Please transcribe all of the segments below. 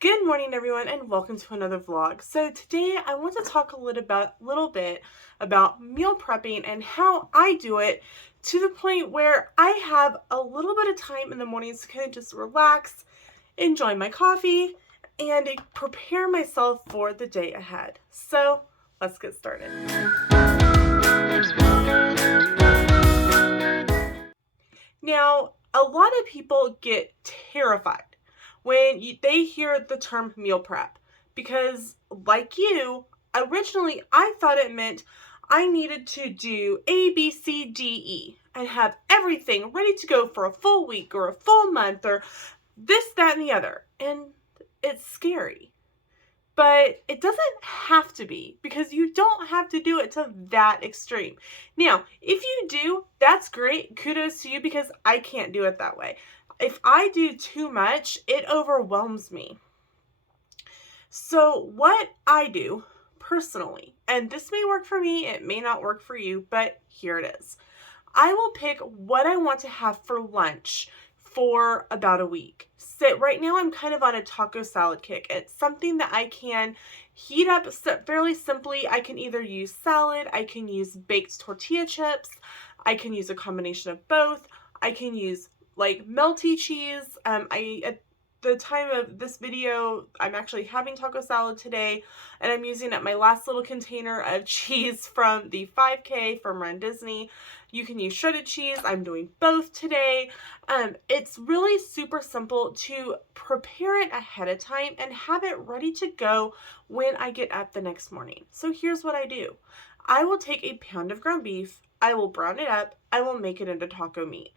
Good morning, everyone, and welcome to another vlog. So today I want to talk a little bit about meal prepping and how I do it to the point where I have a little bit of time in the mornings to kind of just relax, enjoy my coffee, and prepare myself for the day ahead. So let's get started. Now, a lot of people get terrified when they hear the term meal prep because, like you, originally I thought it meant I needed to do A, B, C, D, E and have everything ready to go for a full week or a full month or this, that, and the other. And it's scary. But it doesn't have to be because you don't have to do it to that extreme. Now, if you do, that's great. Kudos to you because I can't do it that way. If I do too much, it overwhelms me. So what I do personally, and this may work for me, it may not work for you, but here it is. I will pick what I want to have for lunch for about a week. So right now I'm kind of on a taco salad kick. It's something that I can heat up fairly simply. I can either use salad, I can use baked tortilla chips, I can use a combination of both. I can use like melty cheese. At the time of this video, I'm actually having taco salad today, and I'm using up my last little container of cheese from the 5K from Run Disney. You can use shredded cheese. I'm doing both today. It's really super simple to prepare it ahead of time and have it ready to go when I get up the next morning. So here's what I do. I will take a pound of ground beef. I will brown it up. I will make it into taco meat.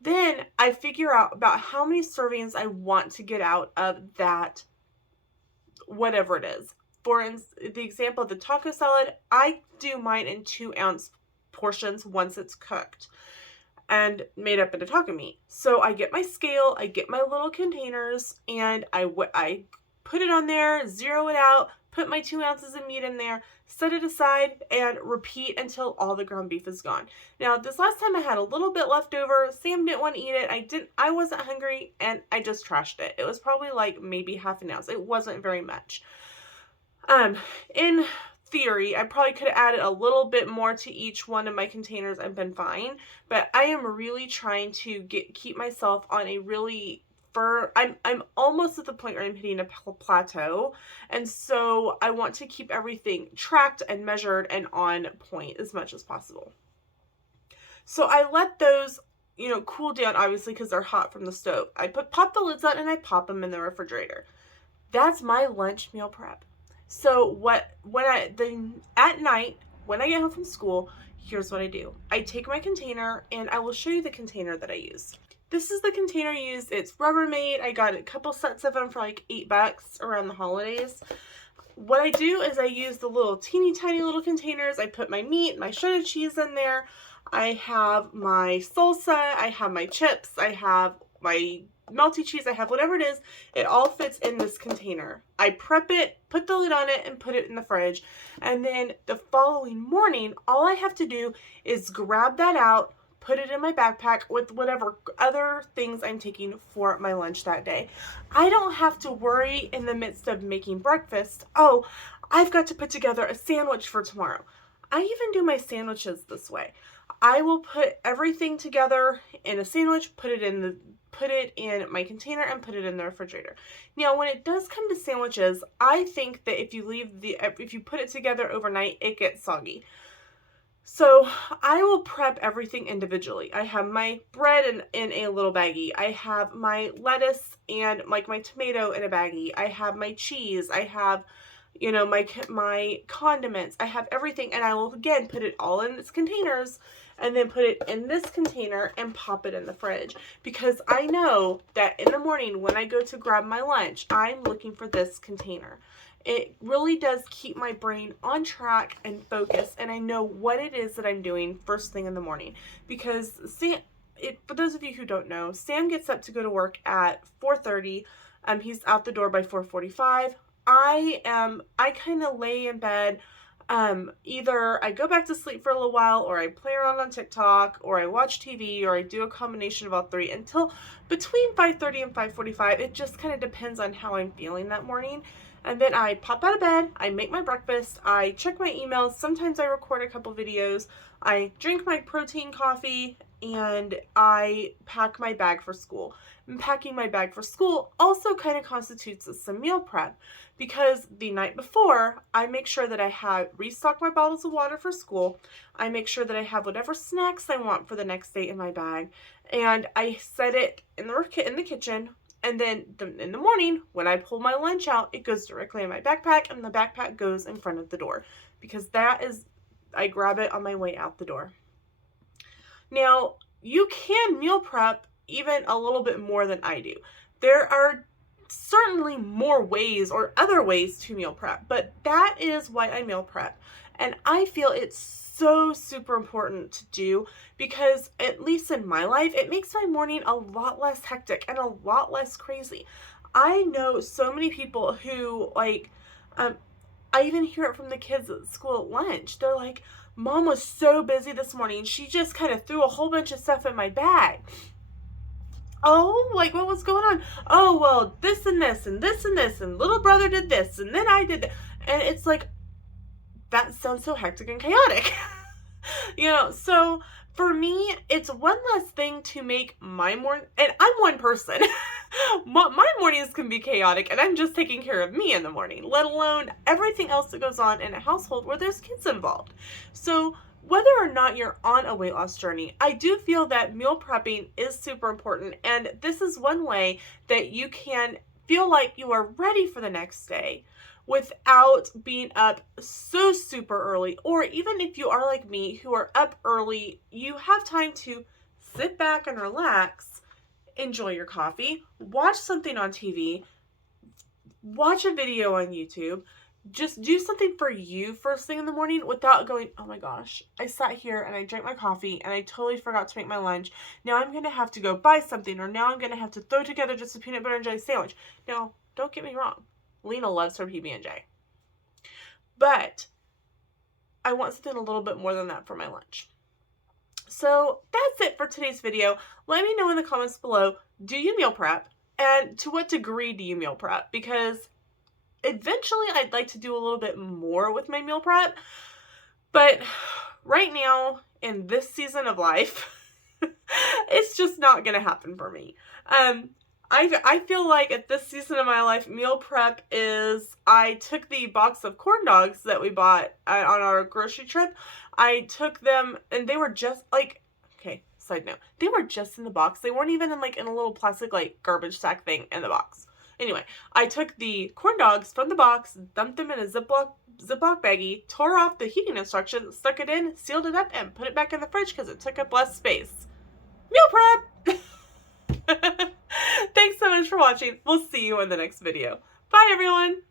Then I figure out about how many servings I want to get out of that, whatever it is. For the example of the taco salad, I do mine in 2-ounce portions once it's cooked and made up into taco meat. So I get my scale, I get my little containers, and I put it on there, zero it out, put my 2 ounces of meat in there, set it aside, and repeat until all the ground beef is gone. Now, this last time I had a little bit left over. Sam didn't want to eat it. I wasn't hungry, and I just trashed it. It was probably like maybe half an ounce. It wasn't very much. In theory, I probably could have added a little bit more to each one of my containers and been fine, but I am really trying to keep myself on a really I'm almost at the point where I'm hitting a plateau, and so I want to keep everything tracked and measured and on point as much as possible. So I let those, cool down, obviously, because they're hot from the stove. I pop the lids on and I pop them in the refrigerator. That's my lunch meal prep. So at night, when I get home from school, here's what I do. I take my container, and I will show you the container that I use. This is the container I use. It's Rubbermaid. I got a couple sets of them for like $8 around the holidays. What I do is I use the little teeny tiny little containers. I put my meat, my shredded cheese in there. I have my salsa. I have my chips. I have my melty cheese. I have whatever it is. It all fits in this container. I prep it, put the lid on it, and put it in the fridge. And then the following morning, all I have to do is grab that out, put it in my backpack with whatever other things I'm taking for my lunch that day. I don't have to worry in the midst of making breakfast, oh, I've got to put together a sandwich for tomorrow. I even do my sandwiches this way. I will put everything together in a sandwich, put it in my container, and put it in the refrigerator. Now, when it does come to sandwiches, I think that if you put it together overnight, it gets soggy. So I will prep everything individually. I have my bread in a little baggie. I have my lettuce and like my tomato in a baggie. I have my cheese. I have, my condiments. I have everything, and I will again put it all in its containers and then put it in this container and pop it in the fridge, because I know that in the morning when I go to grab my lunch, I'm looking for this container. It really does keep my brain on track and focused, and I know what it is that I'm doing first thing in the morning. Because for those of you who don't know, Sam gets up to go to work at 4:30. He's out the door by 4:45. I kind of lay in bed Either I go back to sleep for a little while, or I play around on TikTok, or I watch TV, or I do a combination of all three until between 5:30 and 5:45. It just kind of depends on how I'm feeling that morning. And then I pop out of bed, I make my breakfast, I check my emails, sometimes I record a couple videos, I drink my protein coffee, and I pack my bag for school. And packing my bag for school also kind of constitutes as some meal prep, because the night before, I make sure that I have restock my bottles of water for school. I make sure that I have whatever snacks I want for the next day in my bag, and I set it in the kitchen. And then in the morning, when I pull my lunch out, it goes directly in my backpack, and the backpack goes in front of the door, because I grab it on my way out the door. Now, you can meal prep even a little bit more than I do. There are certainly more ways or other ways to meal prep, but that is why I meal prep. And I feel it's so super important to do, because at least in my life, it makes my morning a lot less hectic and a lot less crazy. I know so many people who I even hear it from the kids at school at lunch. They're like, Mom was so busy this morning. She just kind of threw a whole bunch of stuff in my bag. Oh, like what was going on? Oh, well, this and this and this and this, and little brother did this, and then I did that. And it's like, that sounds so hectic and chaotic. So for me, it's one less thing to make my morning, and I'm one person. My mornings can be chaotic, and I'm just taking care of me in the morning, let alone everything else that goes on in a household where there's kids involved. So whether or not you're on a weight loss journey, I do feel that meal prepping is super important, and this is one way that you can feel like you are ready for the next day without being up so super early. Or even if you are like me, who are up early, you have time to sit back and relax, enjoy your coffee, watch something on TV, watch a video on YouTube. Just do something for you first thing in the morning without going, oh my gosh, I sat here and I drank my coffee and I totally forgot to make my lunch. Now I'm going to have to go buy something, or now I'm going to have to throw together just a peanut butter and jelly sandwich. Now, don't get me wrong. Lena loves her PB&J. But I want something a little bit more than that for my lunch. So that's it for today's video. Let me know in the comments below, do you meal prep? And to what degree do you meal prep? Because eventually I'd like to do a little bit more with my meal prep. But right now, in this season of life, it's just not going to happen for me. I feel like at this season of my life, meal prep is, I took the box of corn dogs that we bought on our grocery trip. I took them, and they were just like, okay, side note, they were just in the box. They weren't even in a little plastic garbage sack thing in the box. Anyway, I took the corn dogs from the box, dumped them in a Ziploc baggie, tore off the heating instructions, stuck it in, sealed it up, and put it back in the fridge because it took up less space. Meal prep! Thanks so much for watching. We'll see you in the next video. Bye, everyone!